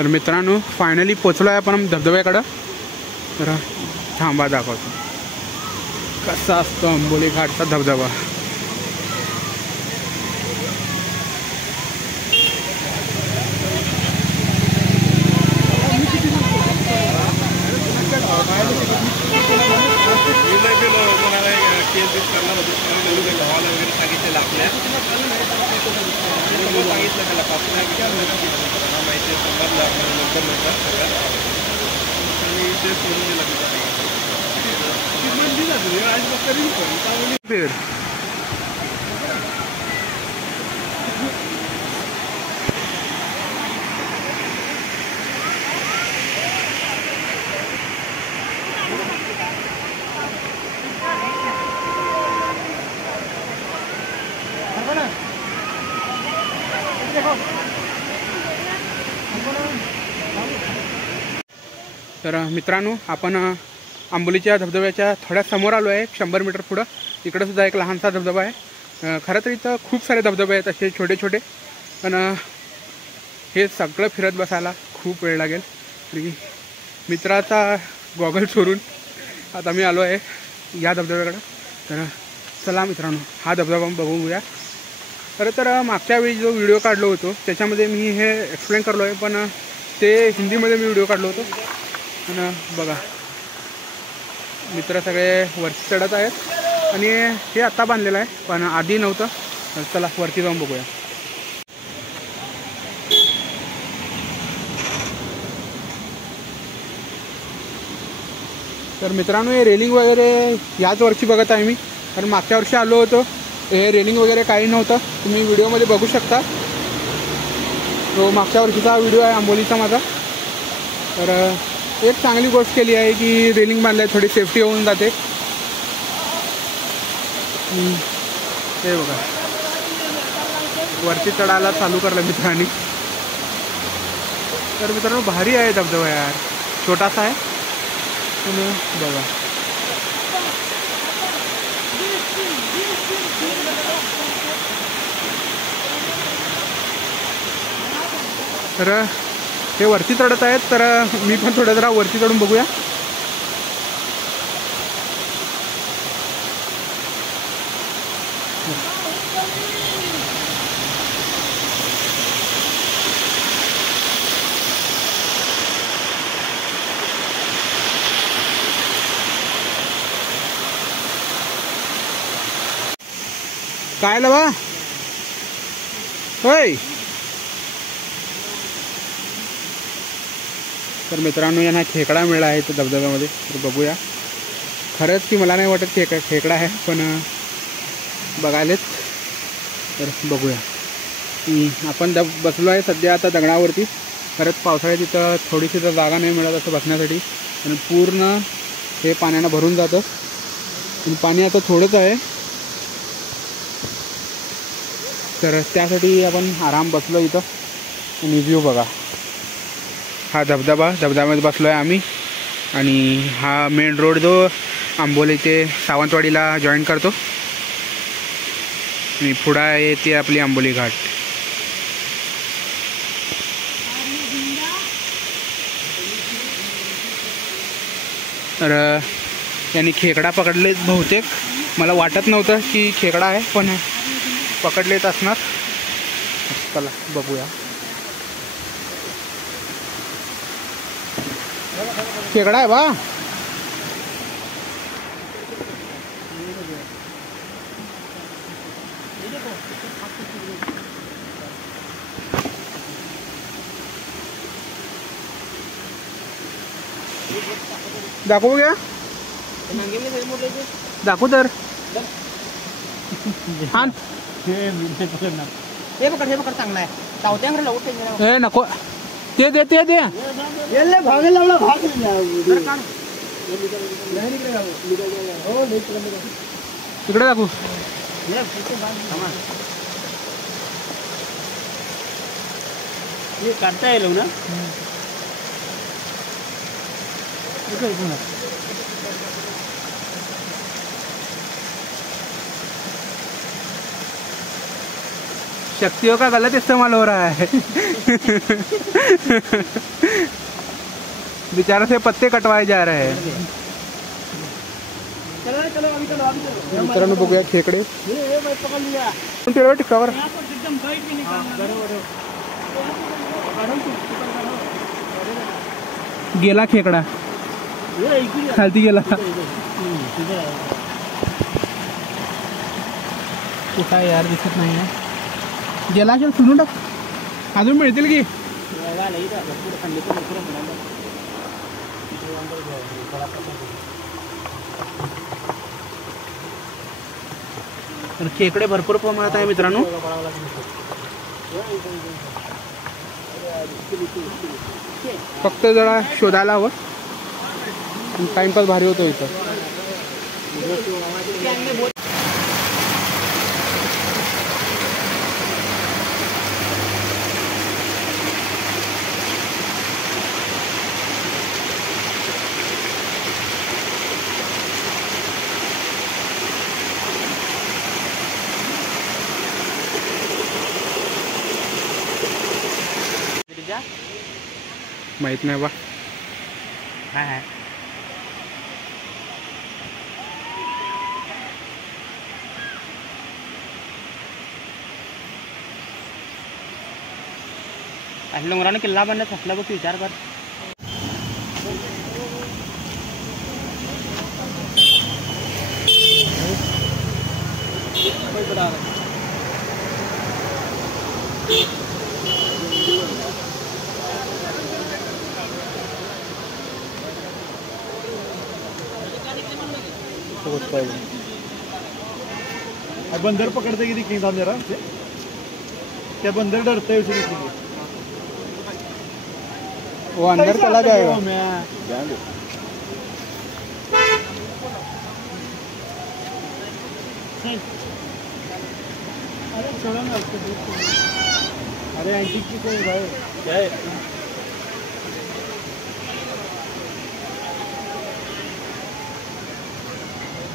तर मित्रांनो फायनली पोचलो आहे आपण धबधब्याकडं. तर थांबा दाखवतो कसा असतो आंबोली घाटचा धबधबा. तर मित्रांनो आपण आंबोलीच्या धबधब्याच्या थोड्या समोर आलो आहे. 100 मीटर पुढं इकडं सुद्धा एक लहानसा धबधबा आहे. खरं तर इथं खूप सारे धबधबे आहेत असे छोटे छोटे, पण हे सगळं फिरत बसायला खूप वेळ लागेल. तरी मित्राचा गॉगल चोरून आता मी आलो आहे या धबधब्याकडं. तर चला मित्रांनो हा धबधबा बघूया. खरं तर मागच्या वेळी जो व्हिडिओ काढलो होतो त्याच्यामध्ये मी हे एक्सप्लेन करलो आहे, पण ते हिंदीमध्ये मी व्हिडिओ काढलो होतो. आणि बघा मित्र सगळे वरती चढत आहेत आणि हे आत्ता बांधलेलं आहे पण आधी नव्हतं. तर चला वरती जाऊन बघूया. तर मित्रांनो हे रेलिंग वगैरे याच वर्षी बघत आहे मी, कारण मागच्या वर्षी आलो होतो हे रेलिंग वगैरे काही नव्हतं. तुम्ही व्हिडिओमध्ये बघू शकता, तो मागच्या वर्षीचा व्हिडिओ आहे आंबोलीचा माझा. तर एक चांगली गोष्ट केली आहे की रेलिंग बांधली आहे, थोडी सेफ्टी होऊन जाते. हे बघा वरती चढायला चालू करलं मित्रांनी. तर मित्रांनो भारी आहे धबधबा यार, छोटासा आहे पण बघा. तर हे वरती चढत आहेत, तर मी पण थोडं जरा वरती चढून बघूया. काय लवा होय. तर मित्रांनो यांना खेकडा मिळाला आहे तो धबधब्यामध्ये. तर बघूया. खरंच की मला नाही वाटत खेकडा आहे, पण बघायलेच. तर बघूया. आपण बसलो आहे सध्या आता दगडावरती. खरंच पावसाळ्यात तिथं थोडीशी तर जागा नाही मिळत असं बसण्यासाठी, आणि पूर्ण हे पाण्यानं भरून जातं. पण पाणी आता थोडंच आहे, तर त्यासाठी आपण आराम बसलो इथं. आणि व्ह्यू बघा, हा धबधब्यामध्ये बसलो आहे आम्ही. आणि हा मेन रोड जो आंबोली ते सावंतवाडीला जॉईन करतो, आणि पुढं आहे ती आपली आंबोली घाट. तर यांनी खेकडा पकडलेत बहुतेक. मला वाटत नव्हतं की खेकडा आहे, पण पकडलेत असणार. चला बघूया. खेकडा आहे बा. दाखवू घ्या, दाखवू तर. हा हे पकड चांगला आहे. चावत्यांकडे लवकर ए नको ते दे ते दे. भागे लावला भाग तिकडे दाखवू. हे काढता येईल ना. शक्तियों का गलत इस्तेमाल हो रहा है। बेचारे से पत्ते कटवाए जा रहे हैं। मित्रांनो बघूया खेकडे टिकावर गेला खेकडा खालती गेला कुठं यार दिसत नाही आहे गेला असेल सुनून टाक अजून मिळतील की तर खेकडे भरपूर प्रमाणात आहे मित्रांनो फक्त जरा शोधायला हवं टाइमपास भारी होतो इथं माहित नाही बा है डोंगराने किल्ला बनण्यात असला बघ विचार कर बंदर पकड़ते कि दिखेंगे साहब जरा क्या बंदर डरते है उसे वो अंदर चला जाएगा अरे एंटीक की कोई भाई क्या है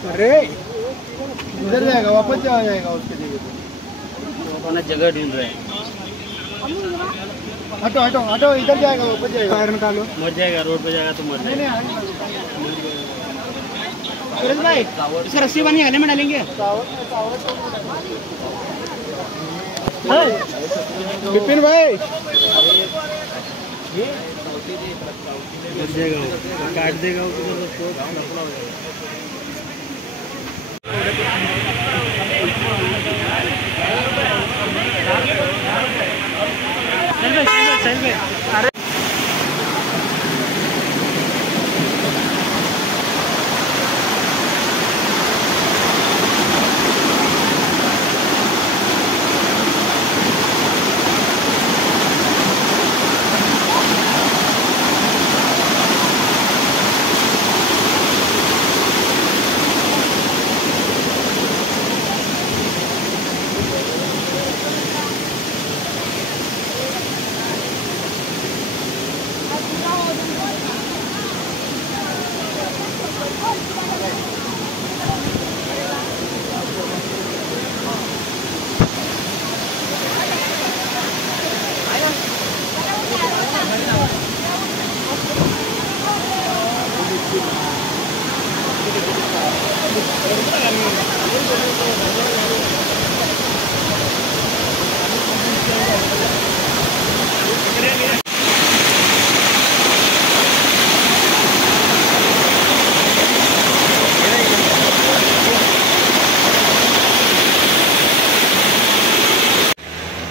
अरे इधर जाएगा वापस चला जाएगा उसके जगह पे अपना जगह ढूंढ रहे हैं हटो हटो हटो इधर जाएगा वापस जाएगा टायर निकालो मर जाएगा रोड पे जाएगा तो मर नहीं जाएगा नहीं भाई इसे रस्सी बांध के गले में डालेंगे विपिन भाई मर जाएगा वो काट देगा वो चल भाई अरे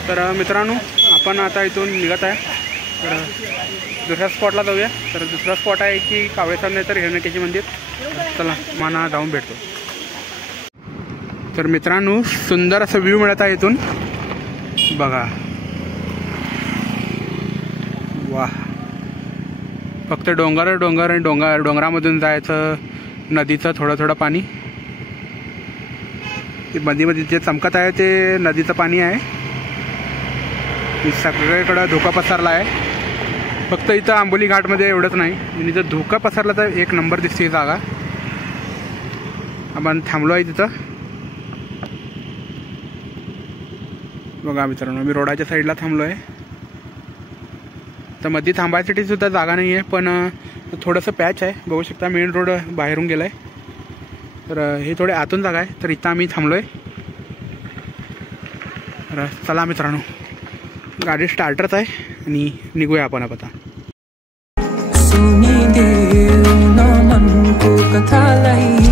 तर मित्रांनो आपण आता इथून निघत आहे तर दुसऱ्या स्पॉटला जाऊया तर दुसरा स्पॉट आहे की कावळेसाब नाही तर हिरण्यकेशी मंदिर चला माना जाऊन भेटतो तर मित्रांनो सुंदर असं व्ह्यू मिळत आहे इथून बघा वाह फक्त डोंगर डोंगर आणि डोंगरामधून जायचं नदीचं थोडं थोडं पाणी मध्ये मध्ये जे चमकत आहे ते नदीचं पाणी आहे सगळीकडं धोका पसरला आहे फक्त इथं आंबोली घाटमध्ये एवढंच नाही आणि जर धोका पसरला तर एक नंबर दिसते जागा आपण थांबलो आहे तिथं बघा मित्रांनो, मी रोडाच्या साईडला थांबलो आहे. तर मध्ये थांबायसाठी सुद्धा जागा नाही आहे, पण थोडंसं पॅच आहे. बघू शकता मेन रोड बाहेरून गेला आहे. तर हे थोडे आतून जागा आहे, तर इथं आम्ही थांबलो आहे. तर चला मित्रांनो, गाडी स्टार्टरच आहे आणि निघूया आपण आता. सुनी देव ना मन को कथा लाई